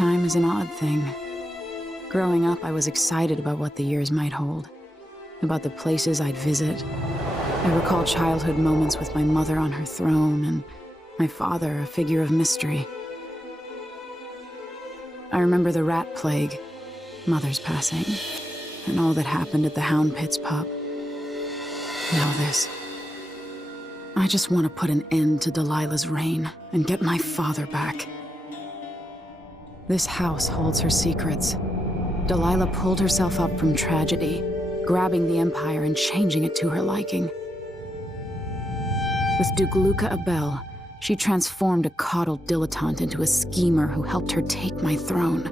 Time is an odd thing. Growing up, I was excited about what the years might hold, about the places I'd visit. I recall childhood moments with my mother on her throne and my father, a figure of mystery. I remember the rat plague, Mother's passing, and all that happened at the Hound Pit's pub. Now this. I just want to put an end to Delilah's reign and get my father back. This house holds her secrets. Delilah pulled herself up from tragedy, grabbing the Empire and changing it to her liking. With Duke Luca Abel, she transformed a coddled dilettante into a schemer who helped her take my throne.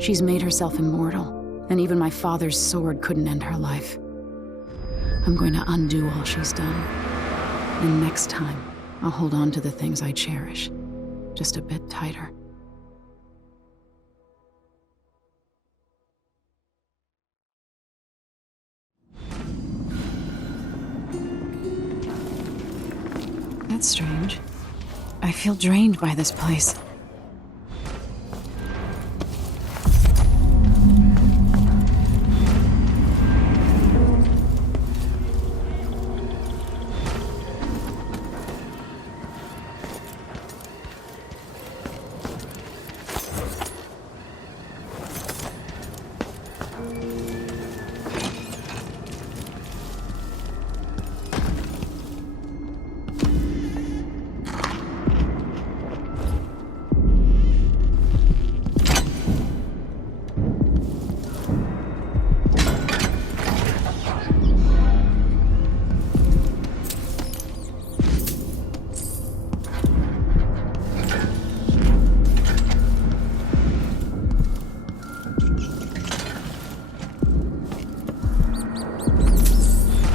She's made herself immortal, and even my father's sword couldn't end her life. I'm going to undo all she's done. And next time, I'll hold on to the things I cherish, just a bit tighter. That's strange. I feel drained by this place.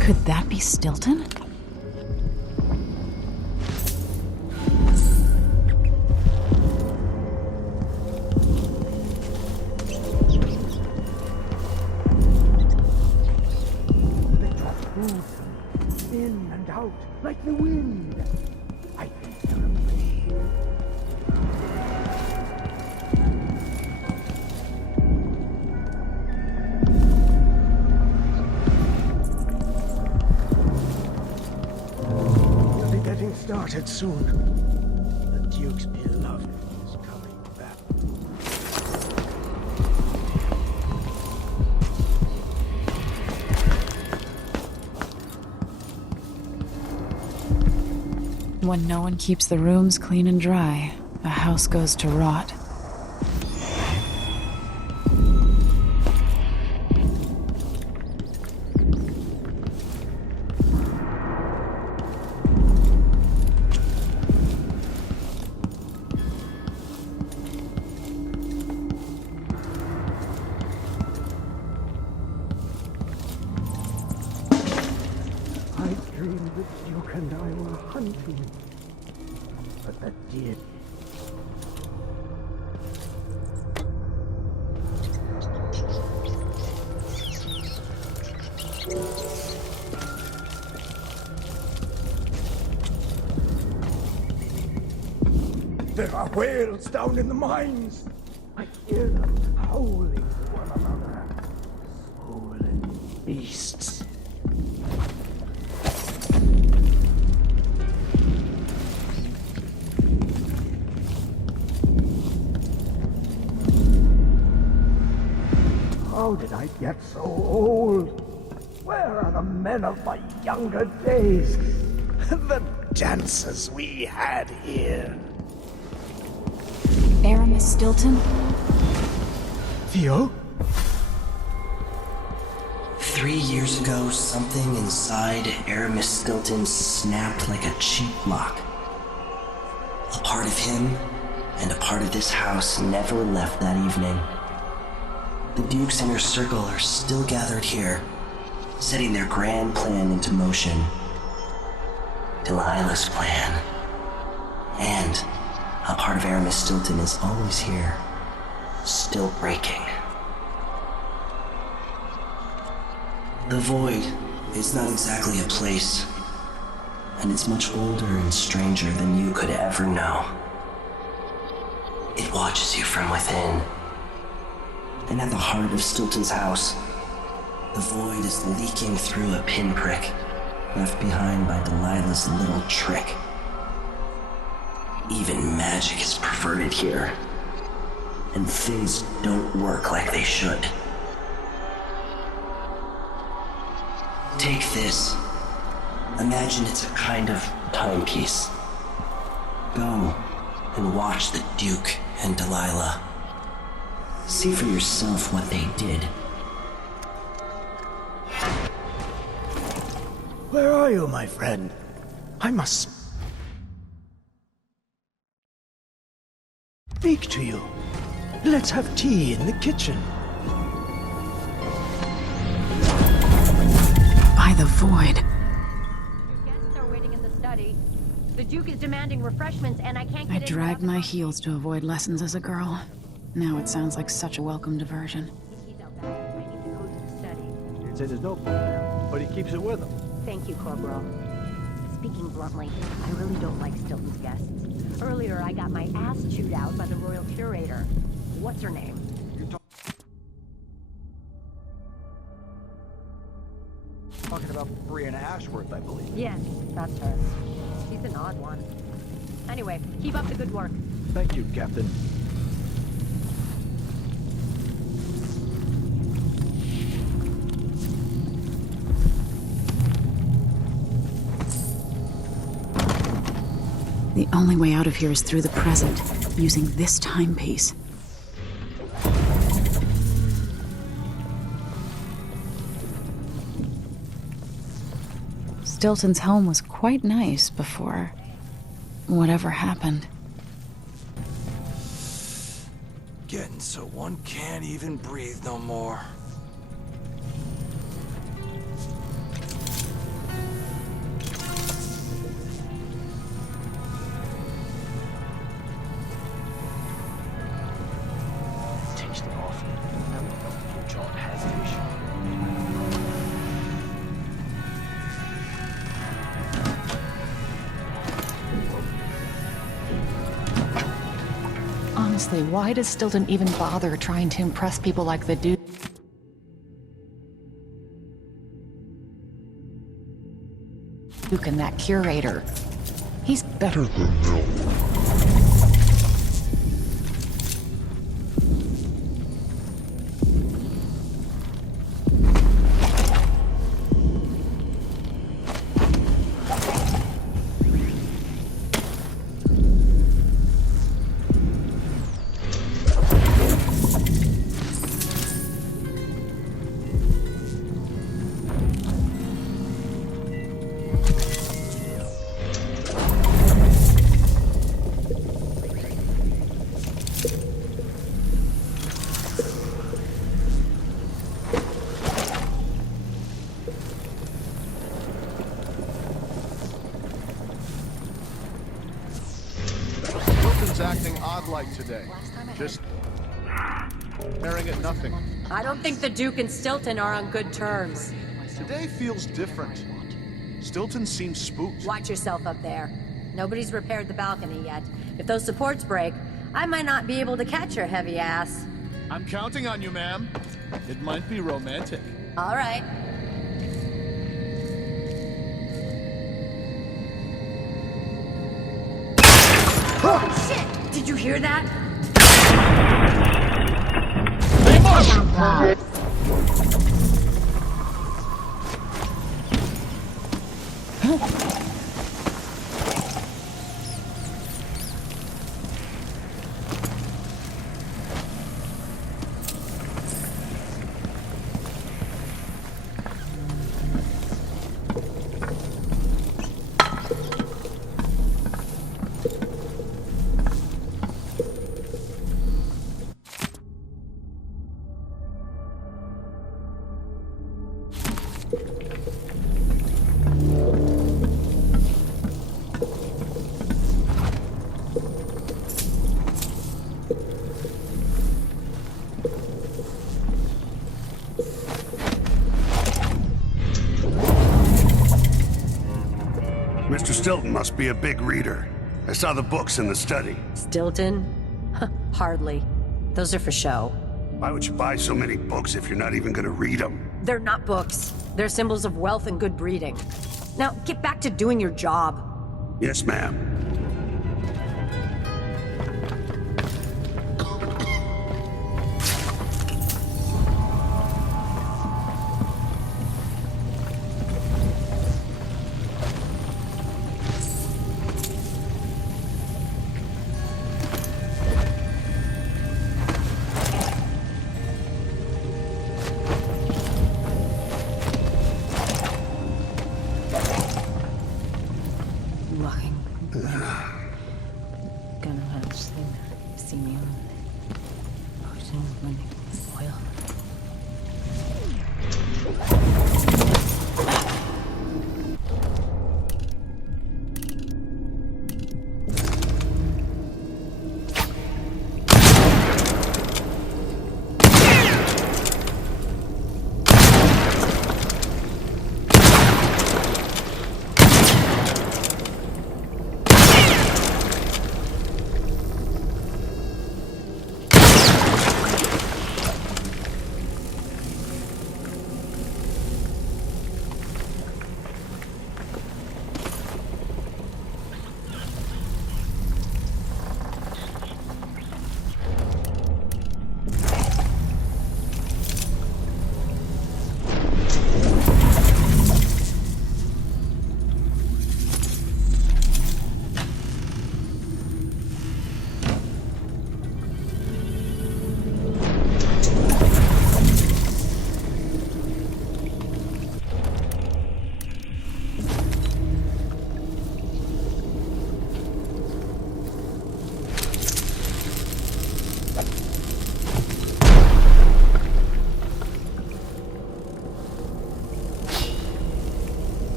Could that be Stilton? In and out like the wind. I think they're afraid. We'll be getting started soon. The Duke's beloved is coming back. When no one keeps the rooms clean and dry, a house goes to rot. I dreamed the Duke and I were hunting, but that did. There are whales down in the mines. I hear them howling to one another. Swollen beasts. How did I get so old? Where are the men of my younger days? The dances we had here. Aramis Stilton? Theo? 3 years ago, something inside Aramis Stilton snapped like a cheap lock. A part of him and a part of this house never left that evening. The Duke's inner circle are still gathered here, setting their grand plan into motion. Delilah's plan. And a part of Aramis Stilton is always here, still breaking. The Void is not exactly a place, and it's much older and stranger than you could ever know. It watches you from within. And at the heart of Stilton's house, the void is leaking through a pinprick left behind by Delilah's little trick. Even magic is perverted here, and things don't work like they should. Take this. Imagine it's a kind of timepiece. Go and watch the Duke and Delilah. See for yourself what they did. Where are you, my friend? I must speak to you. Let's have tea in the kitchen. By the void. Guests are waiting in the study. The Duke is demanding refreshments, and I can't get I in dragged without my the- heels to avoid lessons as a girl. Now it sounds like such a welcome diversion. He's out back. I need to go to the study. He'd say there's no problem, but he keeps it with him. Thank you, Corporal. Speaking bluntly, I really don't like Stilton's guests. Earlier, I got my ass chewed out by the Royal Curator. What's her name? Talking about Brianna Ashworth, I believe. Yes, that's her. She's an odd one. Anyway, keep up the good work. Thank you, Captain. The only way out of here is through the present, using this timepiece. Stilton's home was quite nice before whatever happened. Getting so one can't even breathe no more. Taste it off. Now we know John has the issue. Honestly, why does Stilton even bother trying to impress people like the Duke and that curator? He's better than them. Acting odd-like today. Just staring at nothing. I don't think the Duke and Stilton are on good terms. Today feels different. Stilton seems spooked. Watch yourself up there. Nobody's repaired the balcony yet. If those supports break, I might not be able to catch your heavy ass. I'm counting on you, ma'am. It might be romantic. All right. Shit! Did you hear that? Mr. Stilton must be a big reader. I saw the books in the study. Stilton? Hardly. Those are for show. Why would you buy so many books if you're not even gonna read them? They're not books. They're symbols of wealth and good breeding. Now, get back to doing your job. Yes, ma'am.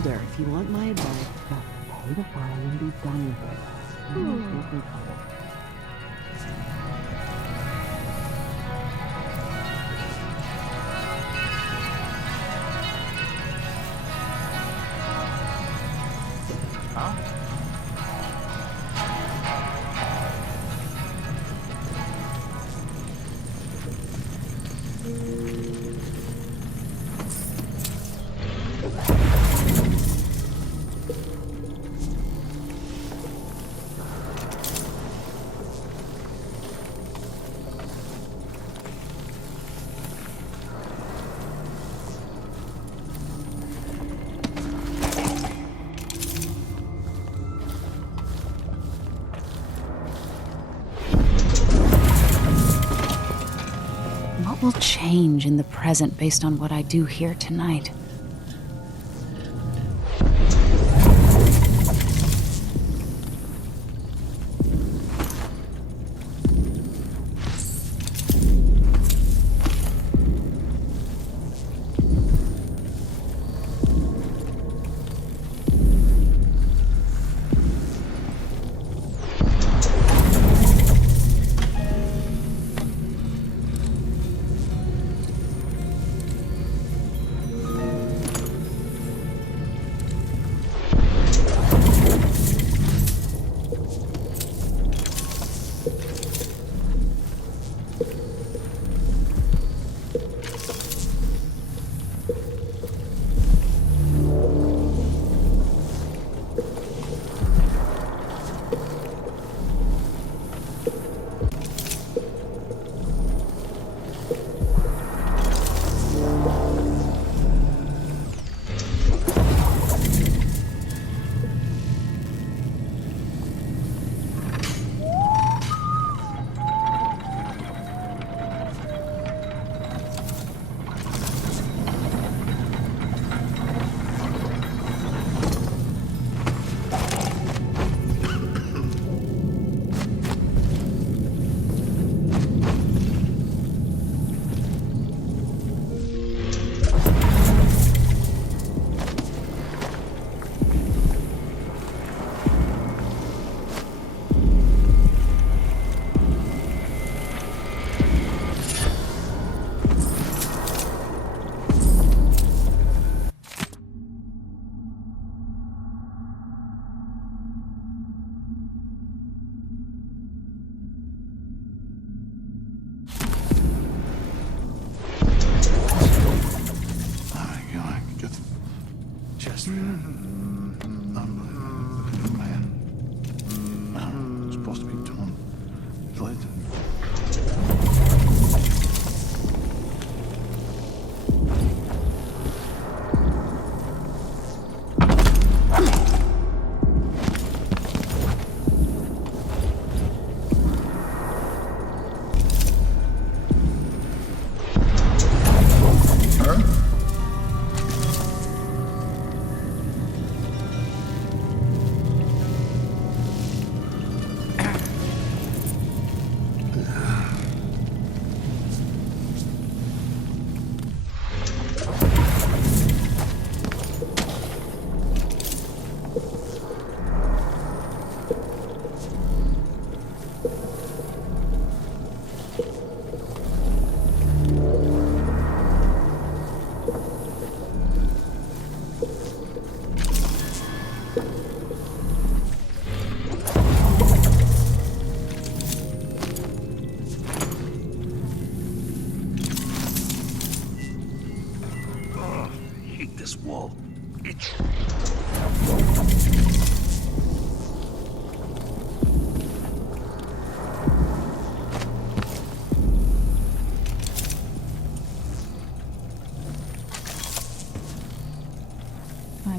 told her, if you want my advice, just pay the fine and be done with it. Huh? What will change in the present based on what I do here tonight?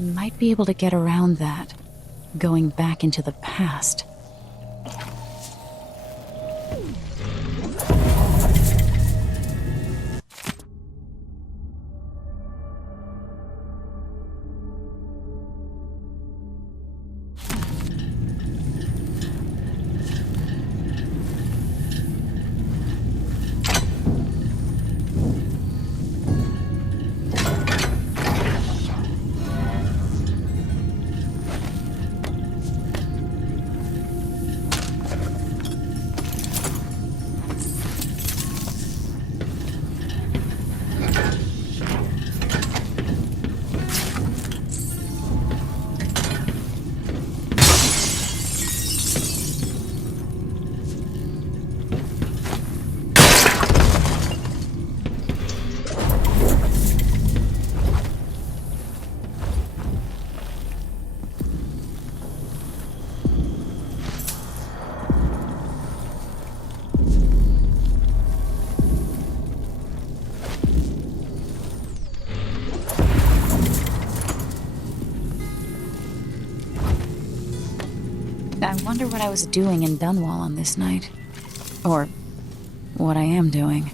I might be able to get around that, going back into the past. wonder what I was doing in Dunwall on this night. Or what I am doing.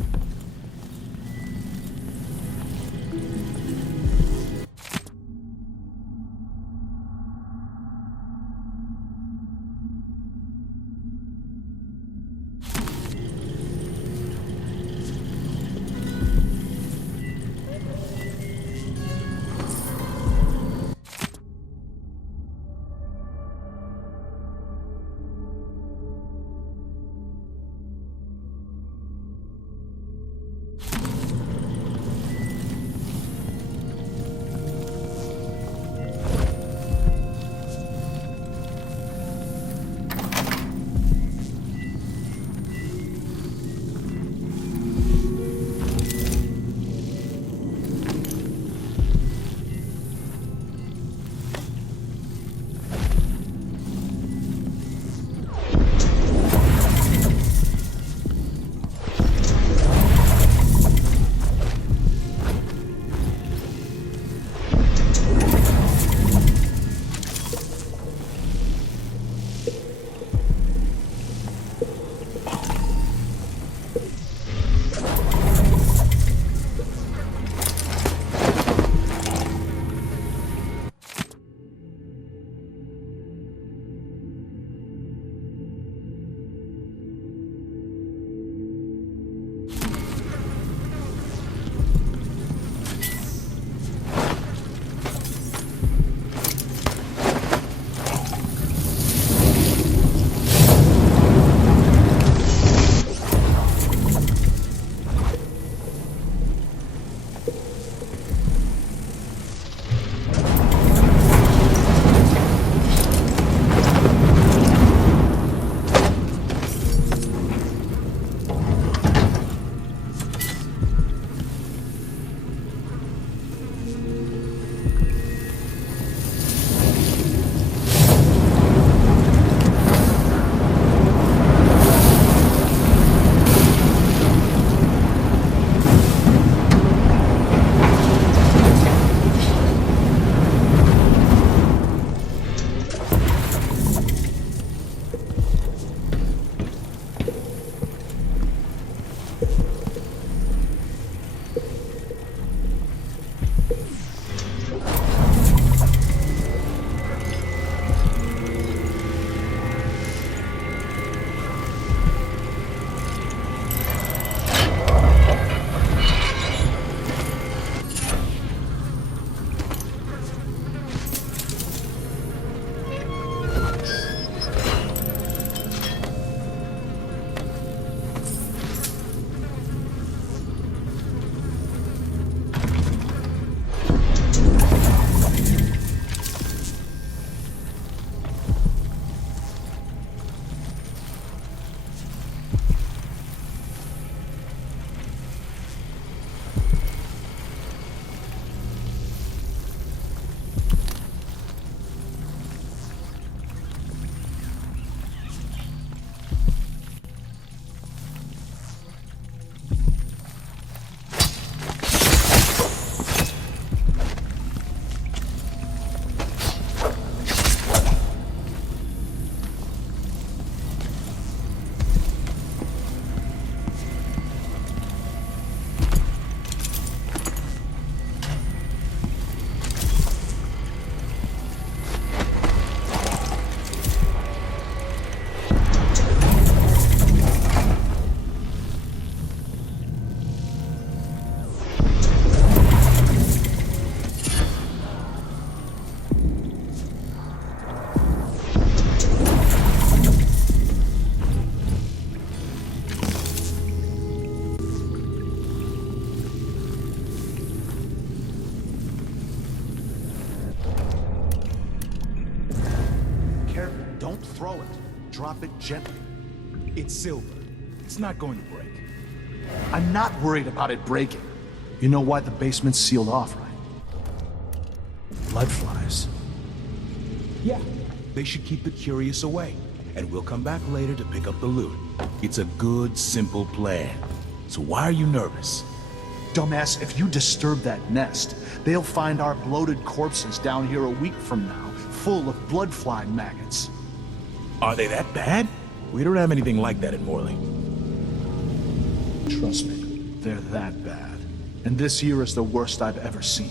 Drop it gently. It's silver. It's not going to break. I'm not worried about it breaking. You know why the basement's sealed off, right? Blood flies. Yeah, they should keep the curious away. And we'll come back later to pick up the loot. It's a good, simple plan. So why are you nervous? Dumbass, if you disturb that nest, they'll find our bloated corpses down here a week from now, full of blood fly maggots. Are they that bad? We don't have anything like that in Morley. Trust me, they're that bad. And this year is the worst I've ever seen.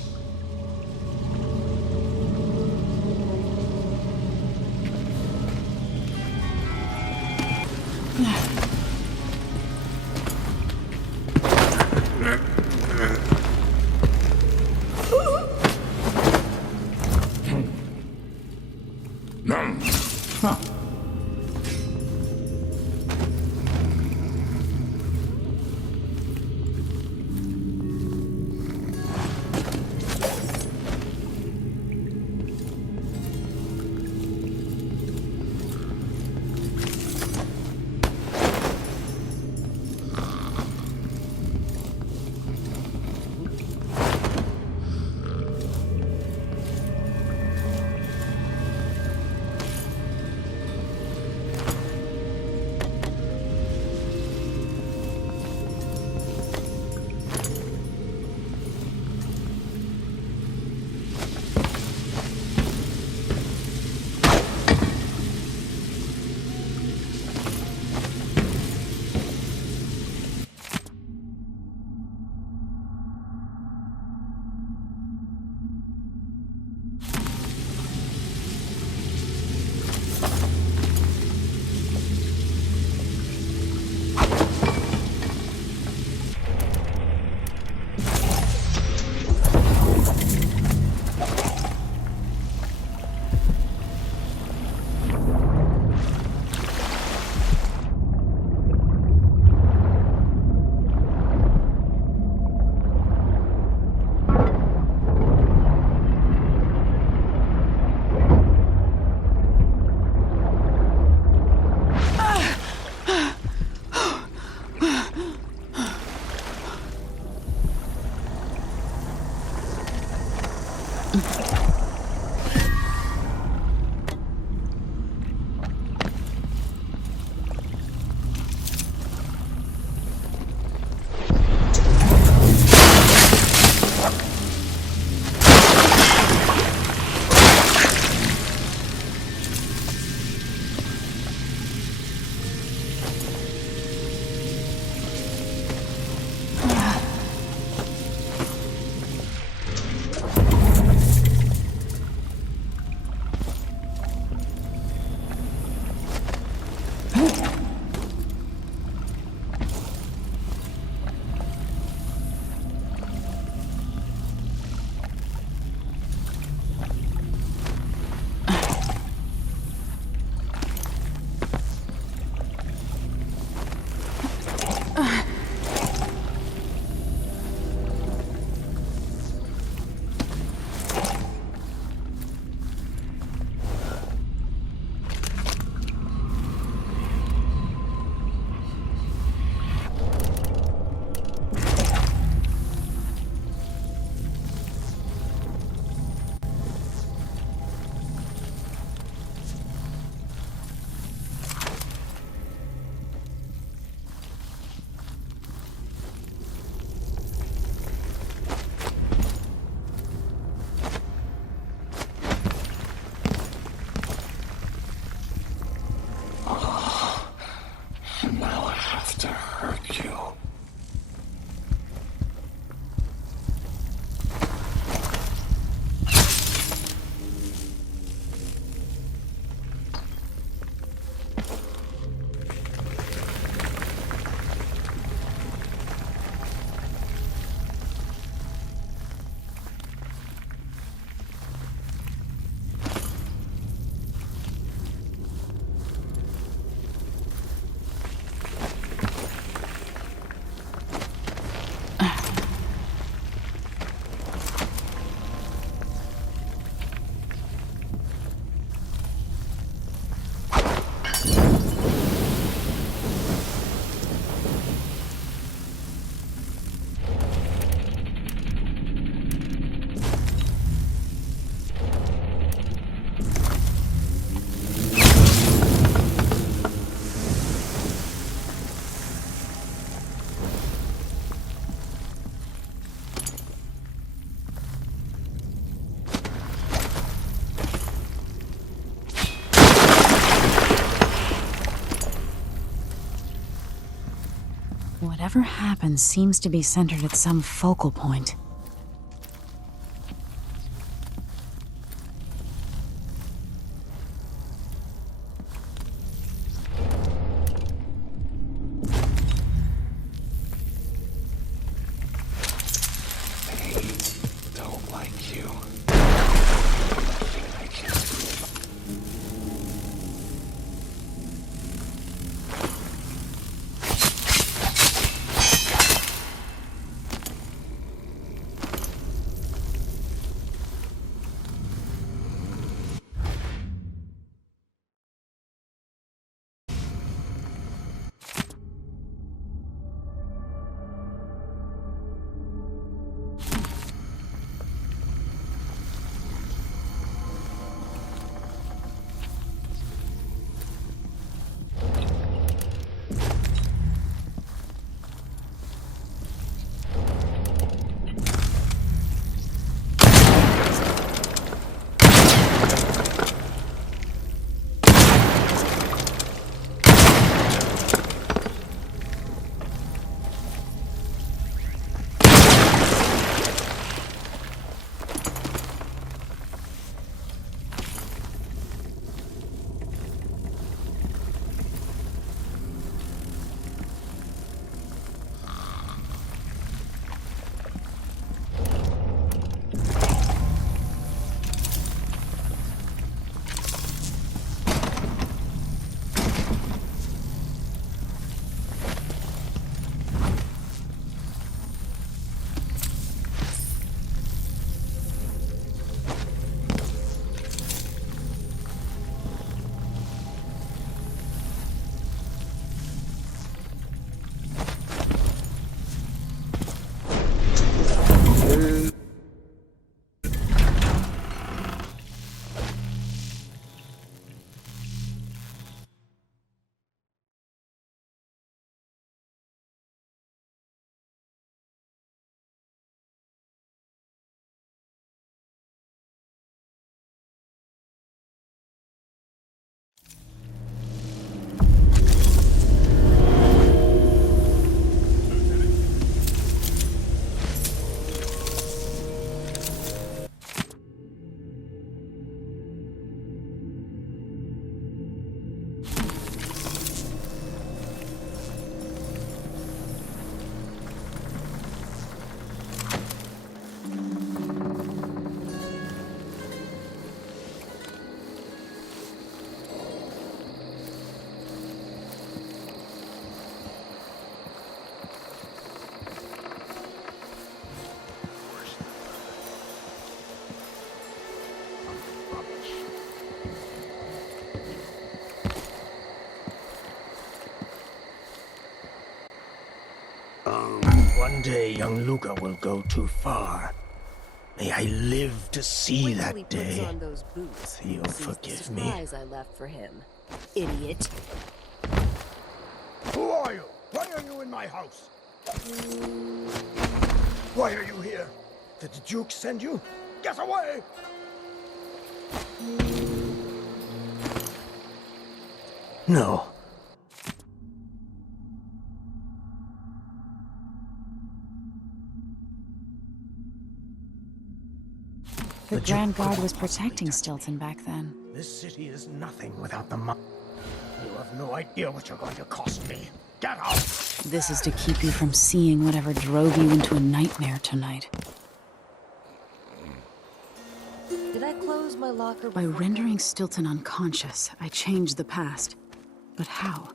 Whatever happens seems to be centered at some focal point. Don't like you. One day, young Luca will go too far. May I live to see that day. On those boots, You'll forgive me. Surprise I left for him, idiot. Who are you? Why are you in my house? Why are you here? Did the Duke send you? Get away! No. The Grand Guard was protecting Stilton back then. This city is nothing without the money. You have no idea what you're going to cost me. Get out! This is to keep you from seeing whatever drove you into a nightmare tonight. Did I close my locker By rendering Stilton unconscious, I changed the past. But how?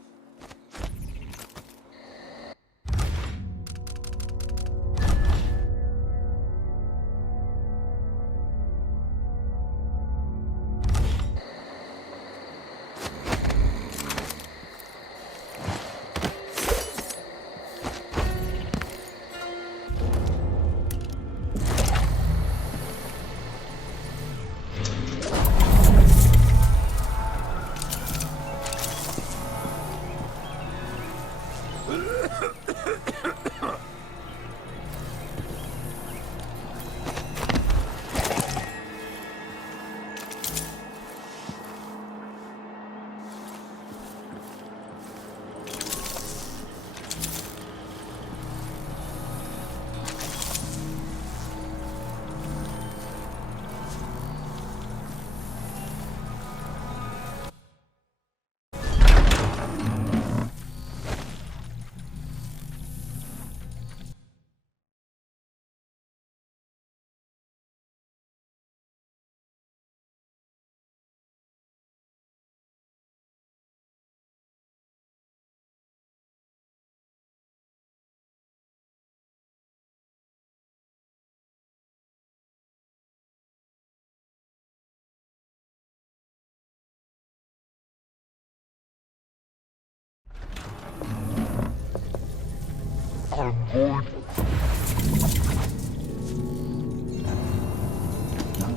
Not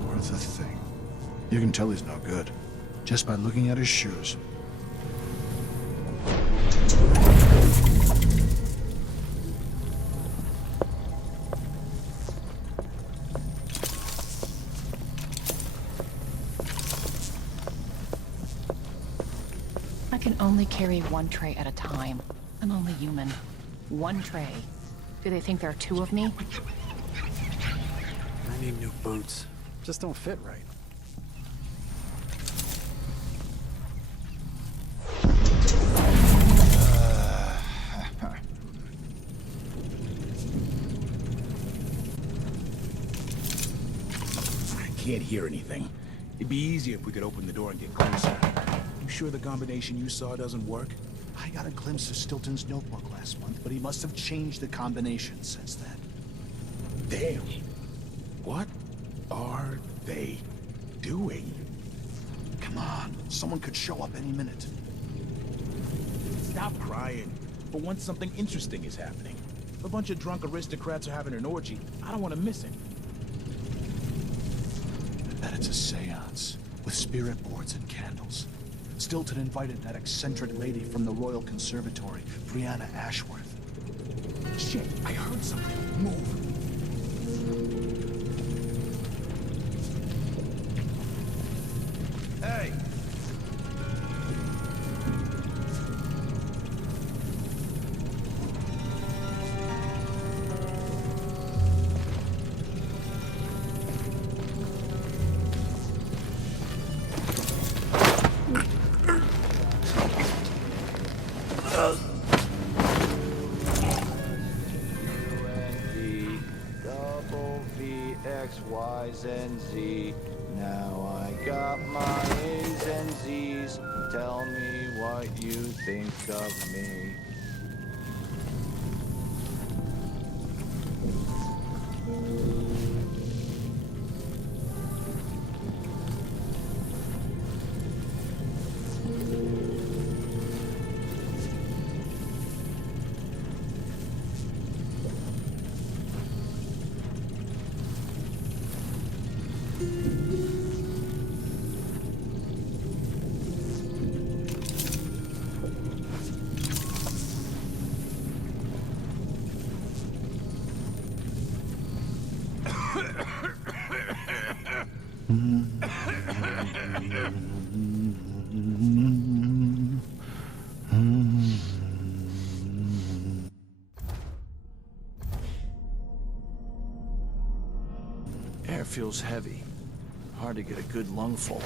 worth a thing. You can tell he's no good, just by looking at his shoes. I can only carry one tray at a time. I'm only human. One tray. Do they think there are two of me? I need new boots. Just don't fit right. I can't hear anything. It'd be easier if we could open the door and get closer. You sure the combination you saw doesn't work? I got a glimpse of Stilton's notebook last month, but he must have changed the combination since then. Damn. What are they doing? Come on, someone could show up any minute. Stop crying. For once something interesting is happening. If a bunch of drunk aristocrats are having an orgy, I don't want to miss it. I bet it's a seance, with spirit boards and candles. Stilton invited that eccentric lady from the Royal Conservatory, Brianna Ashworth. Shit, I heard something. Move. Hey! X, Y's, and Z. Now I got my A's and Z's. Tell me what you think of me. Air feels heavy. Hard to get a good lungful.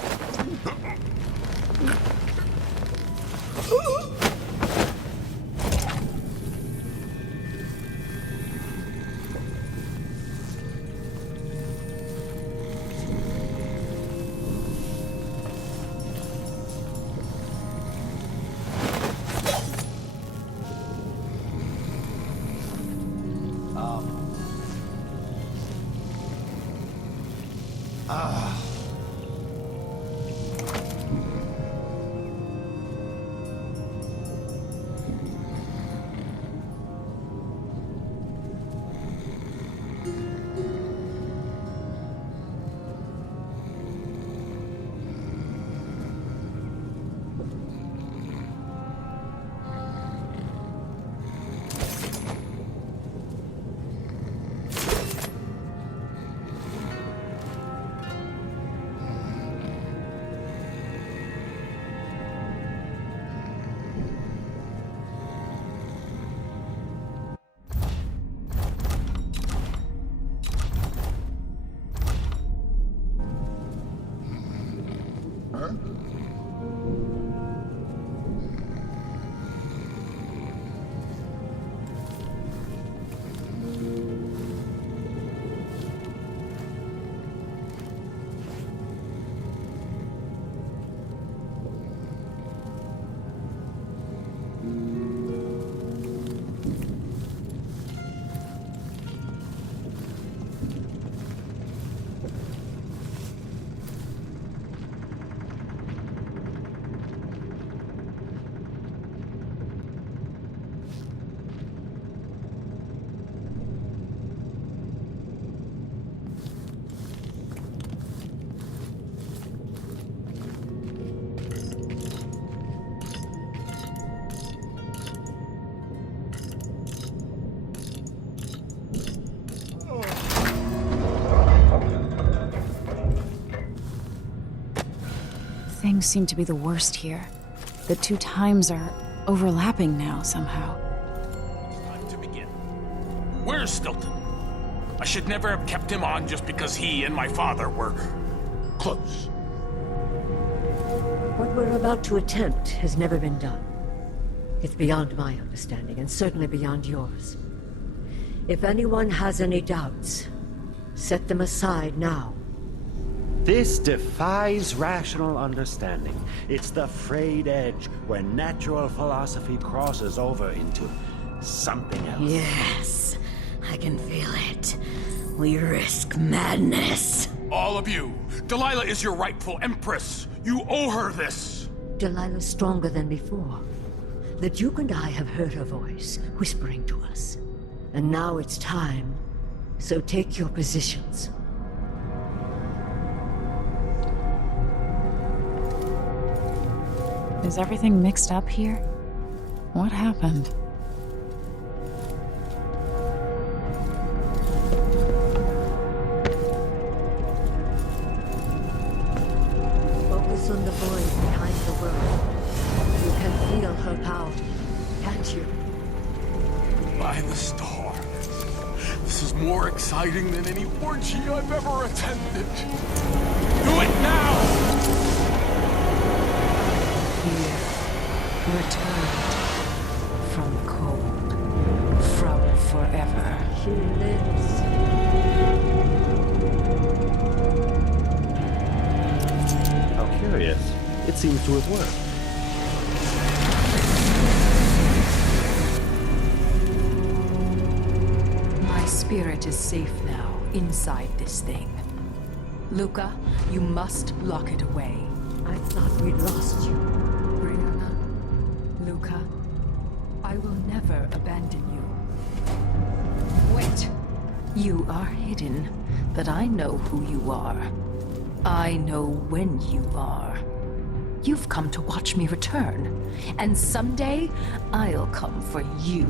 things seem to be the worst here. The two times are overlapping now, somehow. Time to begin. Where's Stilton? I should never have kept him on just because he and my father were close. What we're about to attempt has never been done. It's beyond my understanding, and certainly beyond yours. If anyone has any doubts, set them aside now. This defies rational understanding. It's the frayed edge where natural philosophy crosses over into something else. Yes, I can feel it. We risk madness. All of you, Delilah is your rightful empress. You owe her this. Delilah's stronger than before. The Duke and I have heard her voice, whispering to us. And now it's time. So take your positions. Is everything mixed up here? What happened? Focus on the void behind the world. You can feel her power, can't you? By the stars. This is more exciting than any orgy I've ever attended. Do it now! Returned from cold, from forever. She lives. How curious. It seems to have worked. My spirit is safe now, inside this thing. Luca, you must lock it away. I thought we'd lost you. Brianna, Luca, I will never abandon you. Wait. You are hidden, but I know who you are. I know when you are. You've come to watch me return, and someday I'll come for you.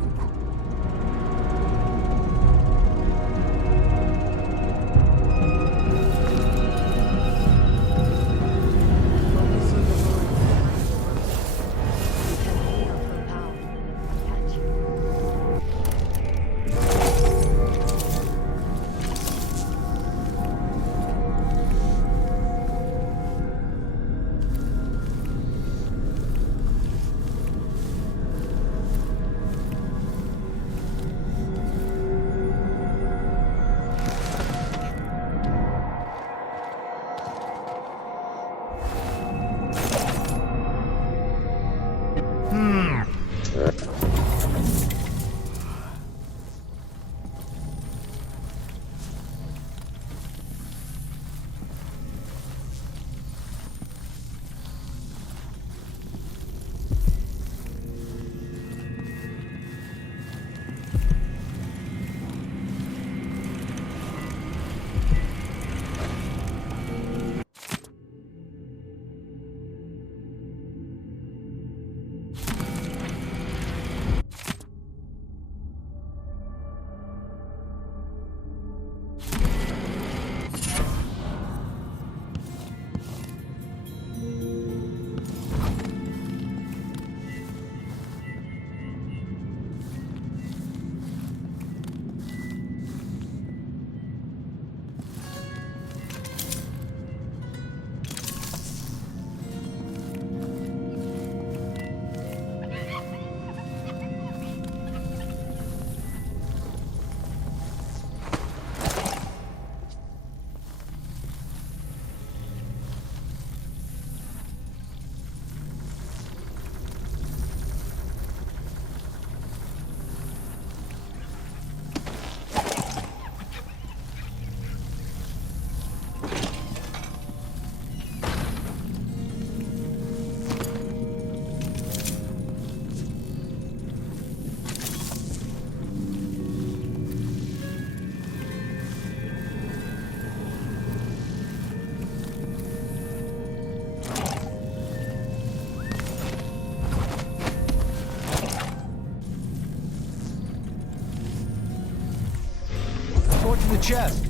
The chest.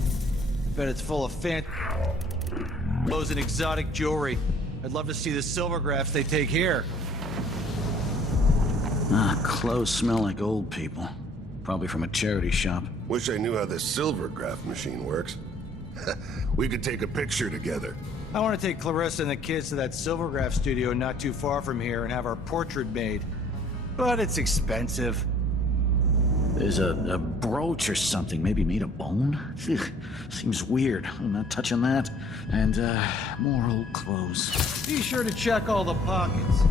Bet it's full of clothes and exotic jewelry. I'd love to see the silvergraphs they take here. Ah, clothes smell like old people. Probably from a charity shop. Wish I knew how this silvergraph machine works. We could take a picture together. I want to take Clarissa and the kids to that silvergraph studio not too far from here and have our portrait made. But it's expensive. There's a brooch or something, maybe made of bone? Ugh, seems weird. I'm not touching that. And, more old clothes. Be sure to check all the pockets.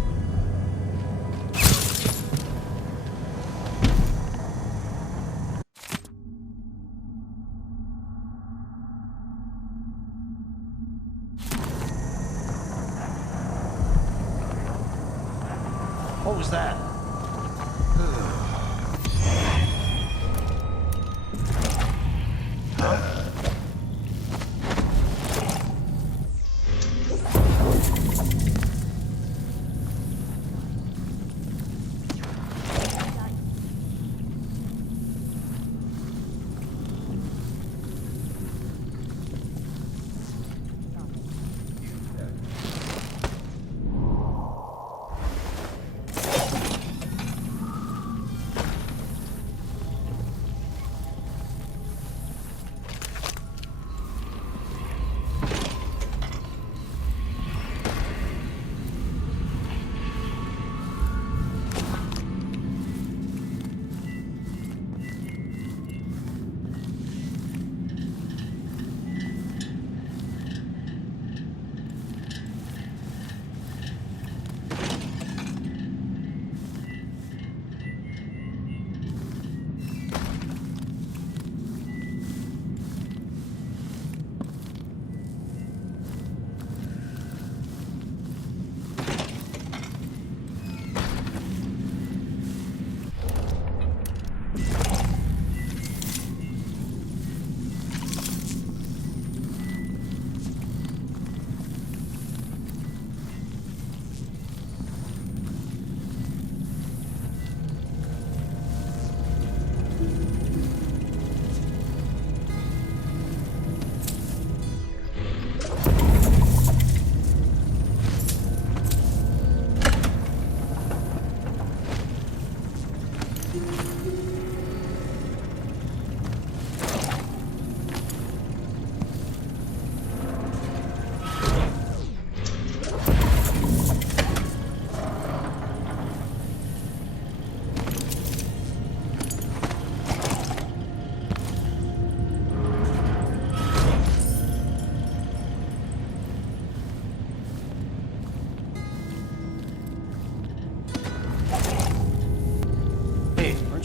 What was that?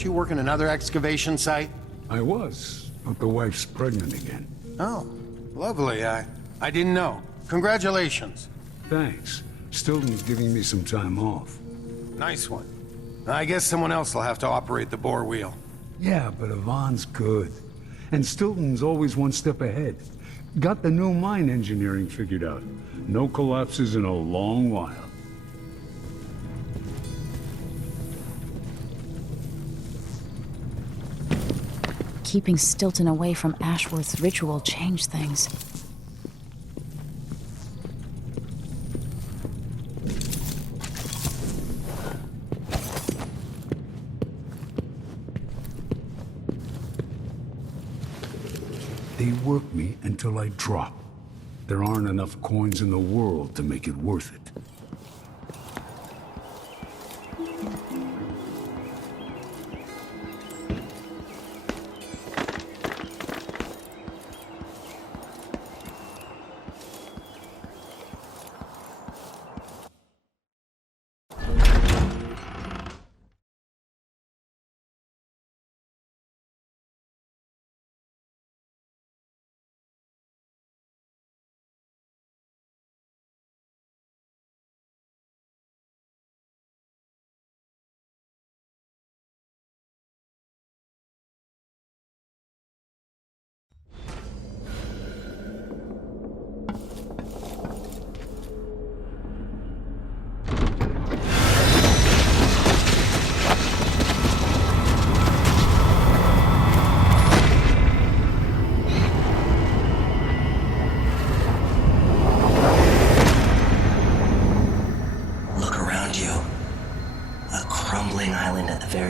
You working another excavation site? I was, but the wife's pregnant again. Oh, lovely. I didn't know. Congratulations. Thanks. Stilton's giving me some time off. Nice one. I guess someone else will have to operate the bore wheel. Yeah, but Yvonne's good. And Stilton's always one step ahead. Got the new mine engineering figured out. No collapses in a long while. Keeping Stilton away from Ashworth's ritual changed things. They work me until I drop. There aren't enough coins in the world to make it worth it.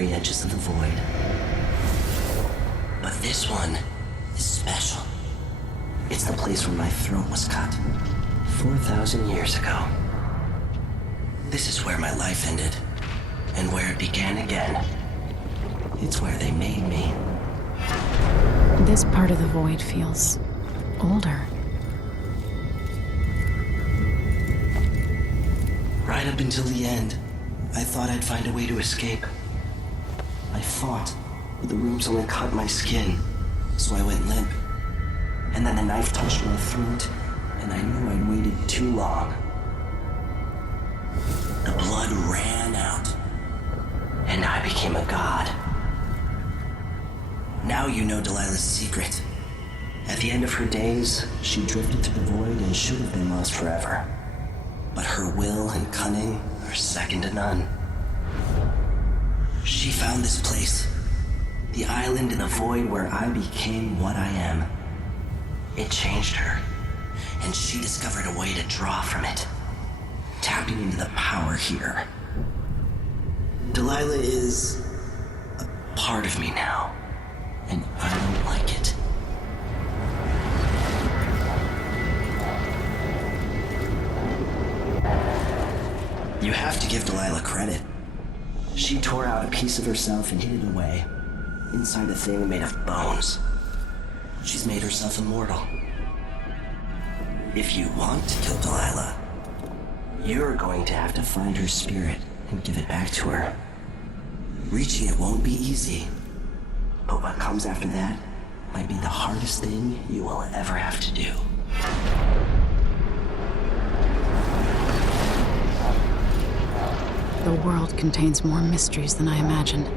very edges of the void. But this one is special. It's the place where my throat was cut 4,000 years ago. This is where my life ended, and where it began again. It's where they made me. This part of the void feels older. Right up until the end, I thought I'd find a way to escape. I fought, but the rooms only cut my skin, so I went limp. And then the knife touched my throat, and I knew I'd waited too long. The blood ran out, and I became a god. Now you know Delilah's secret. At the end of her days, she drifted to the void and should have been lost forever. But her will and cunning are second to none. She found this place, the island in the void where I became what I am. It changed her, and she discovered a way to draw from it, tapping into the power here. Delilah is a part of me now, and I don't like it. You have to give Delilah credit. She tore out a piece of herself and hid it away, inside a thing made of bones. She's made herself immortal. If you want to kill Delilah, you're going to have to find her spirit and give it back to her. Reaching it won't be easy, but what comes after that might be the hardest thing you will ever have to do. The world contains more mysteries than I imagined.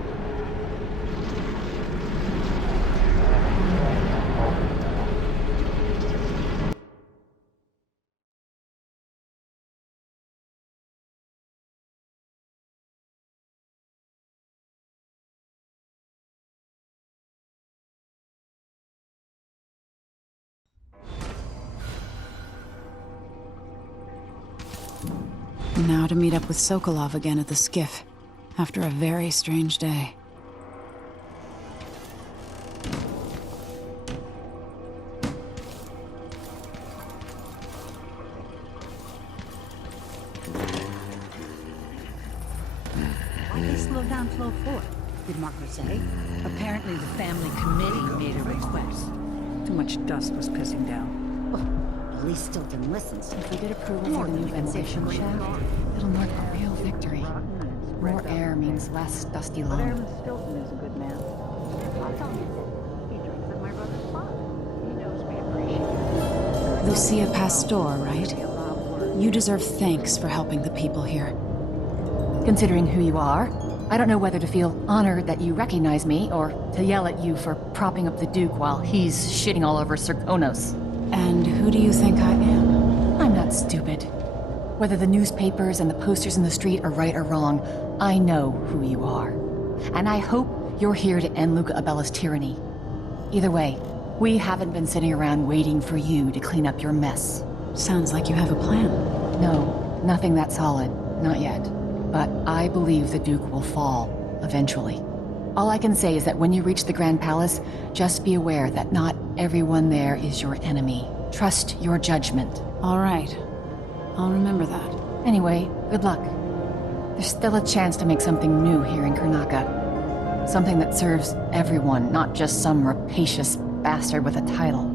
Now to meet up with Sokolov again at the skiff, after a very strange day. Why they slow down flow 4? Did Marco say? Apparently the family committee made a request. Too much dust was pissing down. At least Stilton listens. If we get approval for the new ventilation shaft, it'll mark a real victory. More air means less dusty lung. Stilton is a good man. I'll tell you. He drinks at my brother's spot. He knows we appreciate it. Lucia Pastor, right? You deserve thanks for helping the people here. Considering who you are, I don't know whether to feel honored that you recognize me, or to yell at you for propping up the Duke while he's shitting all over Serkonos. And who do you think I am? I'm not stupid. Whether the newspapers and the posters in the street are right or wrong, I know who you are. And I hope you're here to end Luca Abella's tyranny. Either way, we haven't been sitting around waiting for you to clean up your mess. Sounds like you have a plan. No, nothing that solid. Not yet. But I believe the Duke will fall, eventually. All I can say is that when you reach the Grand Palace, just be aware that not everyone there is your enemy. Trust your judgment. All right. I'll remember that. Anyway, good luck. There's still a chance to make something new here in Karnaca. Something that serves everyone, not just some rapacious bastard with a title.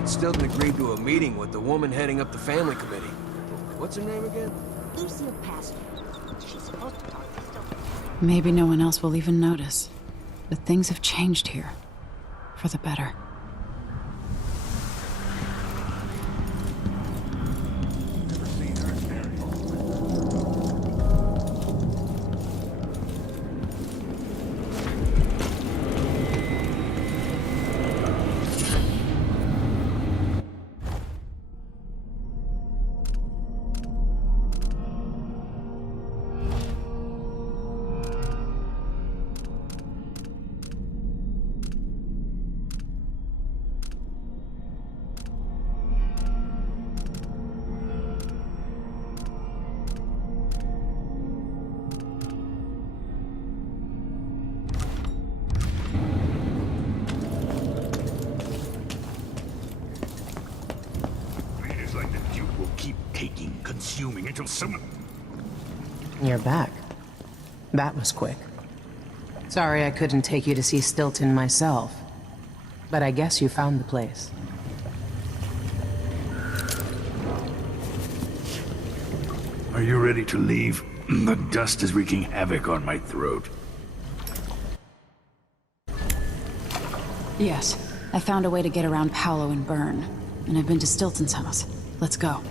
And Stilton agreed to a meeting with the woman heading up the family committee. What's her name again? Lucille Pastor. She's supposed to talk to Stilton. Maybe no one else will even notice. But things have changed here. For the better. Consuming until someone... You're back. That was quick. Sorry I couldn't take you to see Stilton myself. But I guess you found the place. Are you ready to leave? The dust is wreaking havoc on my throat. Yes. I found a way to get around Paolo and Byrne. And I've been to Stilton's house. Let's go.